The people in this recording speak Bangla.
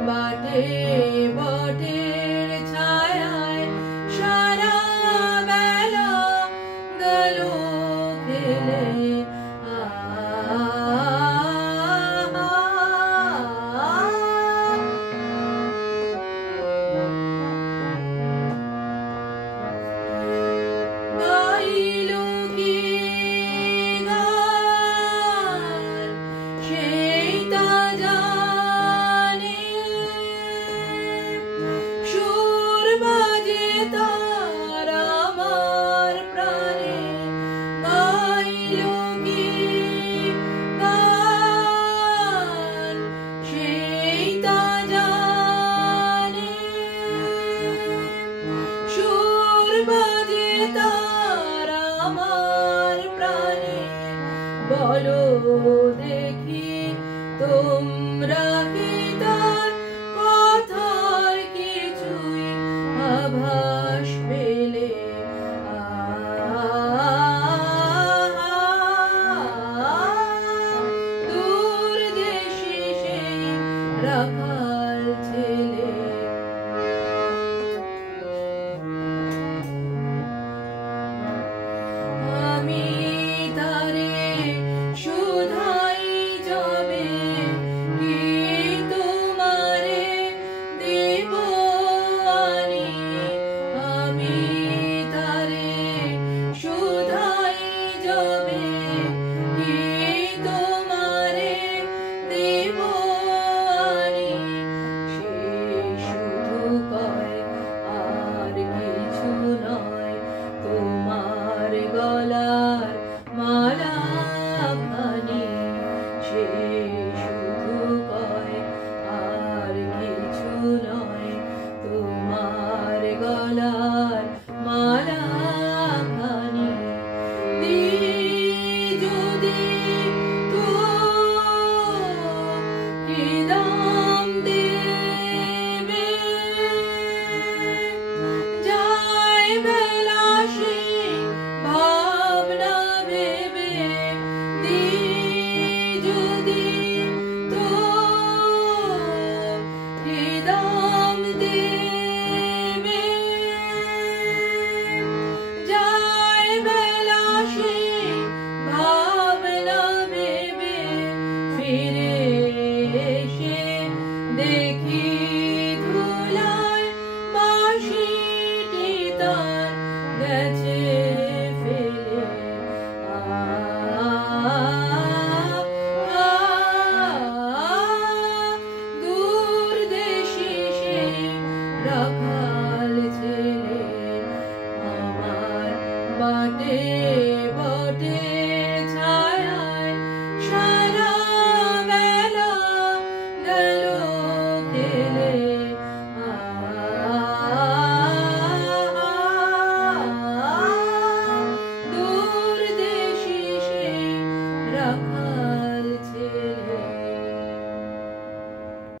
বাটে বটের ছায়ায় সারা বেলা গেল খেলে বলো দেখি তোমরা কি তার কথার কিছুই আভাস পেলে দূর দেশে সেই রাখাল ছেলে আমি গলার মালা খানি সে শুধু কয় আর কিছু নয় তোমার গলার মালা খানি যদি তো কি দাম দেবে যায় বেলা সে ভাবনা ভেবে যদি তো কি দাম দেবে যায় বেলা সে ভাবনা ভেবে ফিরে এসে দেখি